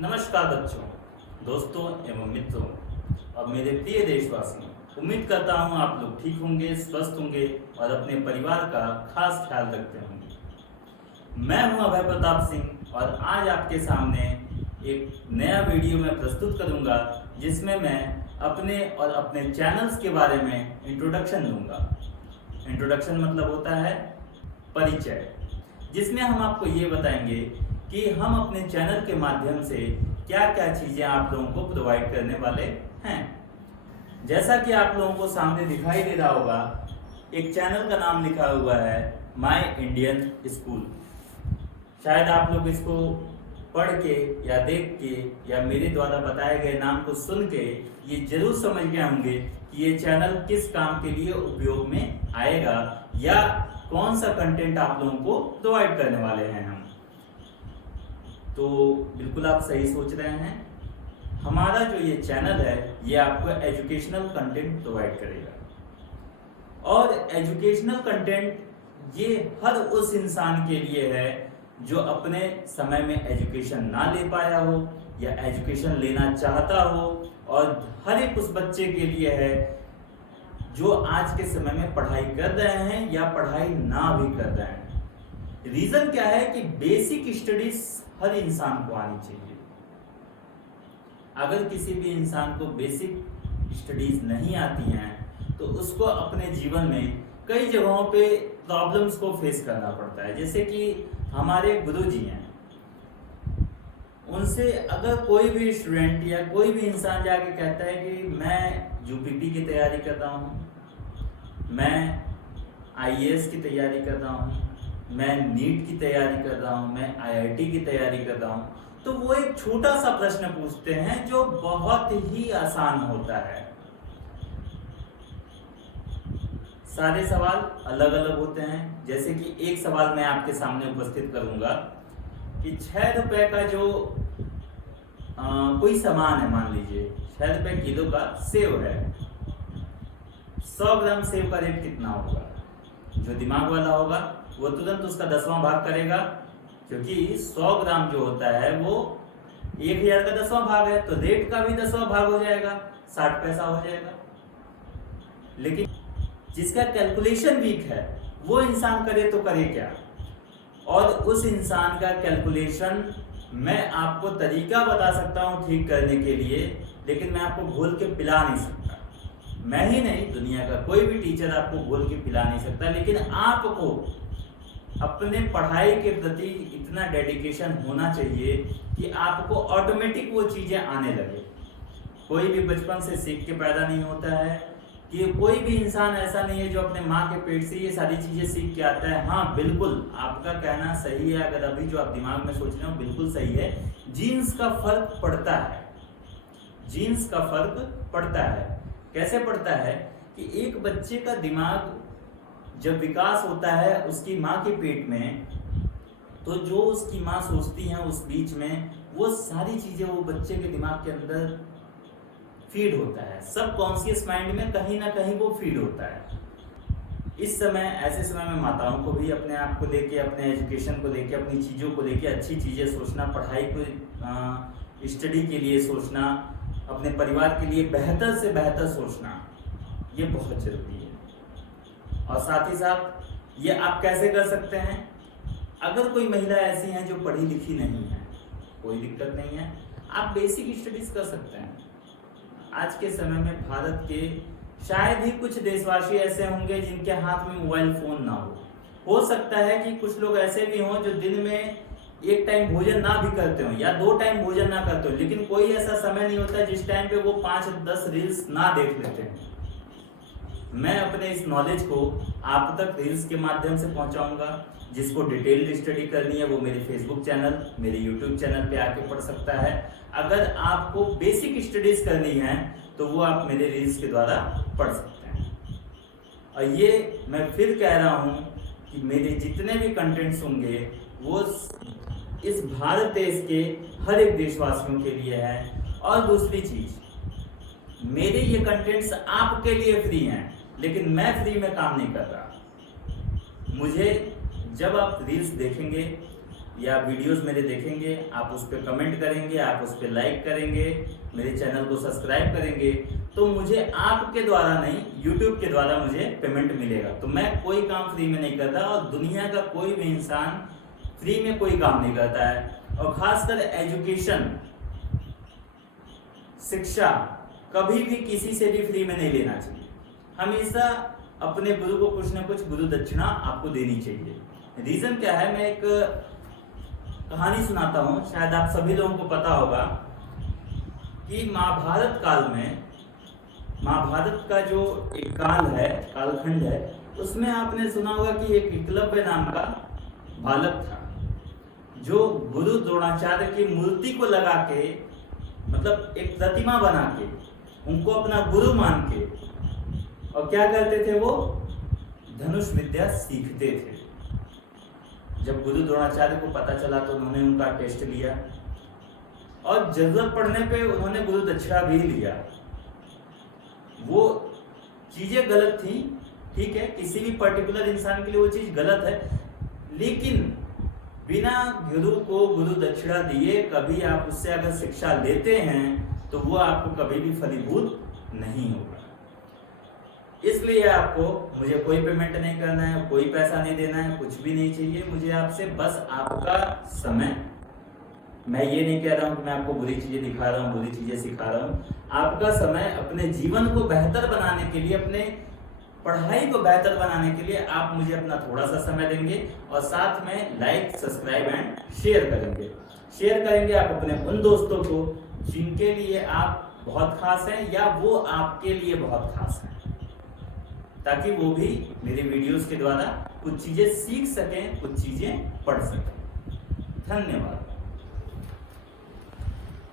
नमस्कार बच्चों, दोस्तों एवं मित्रों और मेरे प्रिय देशवासियों। उम्मीद करता हूँ आप लोग ठीक होंगे, स्वस्थ होंगे और अपने परिवार का खास ख्याल रखते होंगे। मैं हूँ अभय प्रताप सिंह और आज आपके सामने एक नया वीडियो मैं प्रस्तुत करूँगा जिसमें मैं अपने और अपने चैनल्स के बारे में इंट्रोडक्शन दूंगा। इंट्रोडक्शन मतलब होता है परिचय, जिसमें हम आपको ये बताएंगे कि हम अपने चैनल के माध्यम से क्या क्या चीज़ें आप लोगों को प्रोवाइड करने वाले हैं। जैसा कि आप लोगों को सामने दिखाई दे रहा होगा, एक चैनल का नाम लिखा हुआ है माय इंडियन स्कूल। शायद आप लोग इसको पढ़ के या देख के या मेरे द्वारा बताए गए नाम को सुन के ये जरूर समझ गए होंगे कि ये चैनल किस काम के लिए उपयोग में आएगा या कौन सा कंटेंट आप लोगों को प्रोवाइड करने वाले हैं हम। तो बिल्कुल आप सही सोच रहे हैं। हमारा जो ये चैनल है ये आपको एजुकेशनल कंटेंट प्रोवाइड करेगा और एजुकेशनल कंटेंट ये हर उस इंसान के लिए है जो अपने समय में एजुकेशन ना ले पाया हो या एजुकेशन लेना चाहता हो, और हर एक उस बच्चे के लिए है जो आज के समय में पढ़ाई कर रहे हैं या पढ़ाई ना भी कर रहे हैं। रीजन क्या है कि बेसिक स्टडीज हर इंसान को आनी चाहिए। अगर किसी भी इंसान को बेसिक स्टडीज नहीं आती हैं तो उसको अपने जीवन में कई जगहों पे प्रॉब्लम्स को फेस करना पड़ता है। जैसे कि हमारे गुरुजी हैं, उनसे अगर कोई भी स्टूडेंट या कोई भी इंसान जाके कहता है कि मैं यूपीपी की तैयारी कर रहा हूँ, मैं आईएएस की तैयारी कर रहा हूँ, मैं नीट की तैयारी कर रहा हूँ, मैं आईआईटी की तैयारी कर रहा हूँ, तो वो एक छोटा सा प्रश्न पूछते हैं जो बहुत ही आसान होता है। सारे सवाल अलग अलग होते हैं। जैसे कि एक सवाल मैं आपके सामने उपस्थित करूंगा कि 6 रुपए का जो कोई सामान है, मान लीजिए 6 रुपए किलो का सेव है, 100 ग्राम सेव का रेट कितना होगा। जो दिमाग वाला होगा वो तुरंत उसका 10वां भाग करेगा, क्योंकि 100 ग्राम जो होता है वो 1000 का 10वां भाग है, तो रेट का भी 10वां भाग हो जाएगा, 60 पैसा हो जाएगा। लेकिन जिसका कैलकुलेशन वीक है वो इंसान करे तो करे क्या। और उस इंसान का कैलकुलेशन मैं आपको तरीका बता सकता हूँ ठीक करने के लिए, लेकिन मैं आपको घोल के पिला नहीं सकता। मैं ही नहीं, दुनिया का कोई भी टीचर आपको घोल के पिला नहीं सकता। लेकिन आपको अपने पढ़ाई के प्रति इतना डेडिकेशन होना चाहिए कि आपको ऑटोमेटिक वो चीजें आने लगे। कोई भी बचपन से सीख के पैदा नहीं होता है, कि कोई भी इंसान ऐसा नहीं है जो अपने माँ के पेट से ये सारी चीजें सीख के आता है। हाँ बिल्कुल, आपका कहना सही है। अगर अभी जो आप दिमाग में सोच रहे हो बिल्कुल सही है। जीन्स का फर्क पड़ता है, जीन्स का फर्क पड़ता है। कैसे पड़ता है कि एक बच्चे का दिमाग जब विकास होता है उसकी माँ के पेट में, तो जो उसकी माँ सोचती है उस बीच में वो सारी चीजें वो बच्चे के दिमाग के अंदर फीड होता है। सब कॉन्शियस माइंड में कहीं ना कहीं वो फीड होता है। इस समय, ऐसे समय में माताओं को भी अपने आप को लेके, अपने एजुकेशन को लेके, अपनी चीज़ों को लेके अच्छी चीज़ें सोचना, पढ़ाई को स्टडी के लिए सोचना, अपने परिवार के लिए बेहतर से बेहतर सोचना, ये बहुत ज़रूरी है। और साथ ही साथ ये आप कैसे कर सकते हैं। अगर कोई महिला ऐसी हैं जो पढ़ी लिखी नहीं है, कोई दिक्कत नहीं है, आप बेसिक स्टडीज कर सकते हैं। आज के समय में भारत के शायद ही कुछ देशवासी ऐसे होंगे जिनके हाथ में मोबाइल फोन ना हो सकता है कि कुछ लोग ऐसे भी हों जो दिन में एक टाइम भोजन ना भी करते हो या 2 टाइम भोजन ना करते हो, लेकिन कोई ऐसा समय नहीं होता जिस टाइम पे वो 5-10 रील्स ना देख लेते हैं। मैं अपने इस नॉलेज को आप तक रील्स के माध्यम से पहुंचाऊंगा। जिसको डिटेल्ड स्टडी करनी है वो मेरे फेसबुक चैनल, मेरे यूट्यूब चैनल पे आके पढ़ सकता है। अगर आपको बेसिक स्टडीज करनी है तो वो आप मेरे रील्स के द्वारा पढ़ सकते हैं। और ये मैं फिर कह रहा हूँ कि मेरे जितने भी कंटेंट्स होंगे वो इस भारत देश के हर एक देशवासियों के लिए है। और दूसरी चीज, मेरे ये कंटेंट्स आपके लिए फ्री हैं, लेकिन मैं फ्री में काम नहीं कर रहा। मुझे जब आप रील्स देखेंगे या वीडियोस मेरे देखेंगे, आप उस पर कमेंट करेंगे, आप उस पर लाइक करेंगे, मेरे चैनल को सब्सक्राइब करेंगे, तो मुझे आपके द्वारा नहीं, यूट्यूब के द्वारा मुझे पेमेंट मिलेगा। तो मैं कोई काम फ्री में नहीं करता और दुनिया का कोई भी इंसान फ्री में कोई काम नहीं करता है। और खासकर एजुकेशन, शिक्षा कभी भी किसी से भी फ्री में नहीं लेना चाहिए। हमेशा अपने गुरु को कुछ ना कुछ गुरु दक्षिणा आपको देनी चाहिए। रीजन क्या है, मैं एक कहानी सुनाता हूँ, शायद आप सभी लोगों को पता होगा कि महाभारत काल में, महाभारत का जो एक काल है, कालखंड है, उसमें आपने सुना होगा कि एक एकलव्य नाम का बालक था जो गुरु द्रोणाचार्य की मूर्ति को लगा के, मतलब एक प्रतिमा बना के, उनको अपना गुरु मान के, और क्या करते थे, वो धनुष विद्या सीखते थे। जब गुरु द्रोणाचार्य को पता चला तो उन्होंने उनका टेस्ट लिया और जरूरत पड़ने पे उन्होंने गुरु दक्षिणा भी लिया। वो चीजें गलत थी, ठीक है, किसी भी पर्टिकुलर इंसान के लिए वो चीज गलत है, लेकिन बिना गुरु को गुरु दक्षिणा दिए कभी आप उससे अगर शिक्षा लेते हैं तो वो आपको कभी भी फलीभूत नहीं होगा। इसलिए आपको मुझे कोई पेमेंट नहीं करना है, कोई पैसा नहीं देना है, कुछ भी नहीं चाहिए मुझे आपसे, बस आपका समय। मैं ये नहीं कह रहा हूँ कि मैं आपको बुरी चीजें दिखा रहा हूँ, बुरी चीजें सिखा रहा हूँ। आपका समय अपने जीवन को बेहतर बनाने के लिए, अपने पढ़ाई को बेहतर बनाने के लिए आप मुझे अपना थोड़ा सा समय देंगे और साथ में लाइक, सब्सक्राइब एंड शेयर करेंगे। शेयर करेंगे आप अपने उन दोस्तों को जिनके लिए आप बहुत खास हैं या वो आपके लिए बहुत खास हैं, ताकि वो भी मेरे वीडियोस के द्वारा कुछ चीजें सीख सकें, कुछ चीजें पढ़ सकें। धन्यवाद।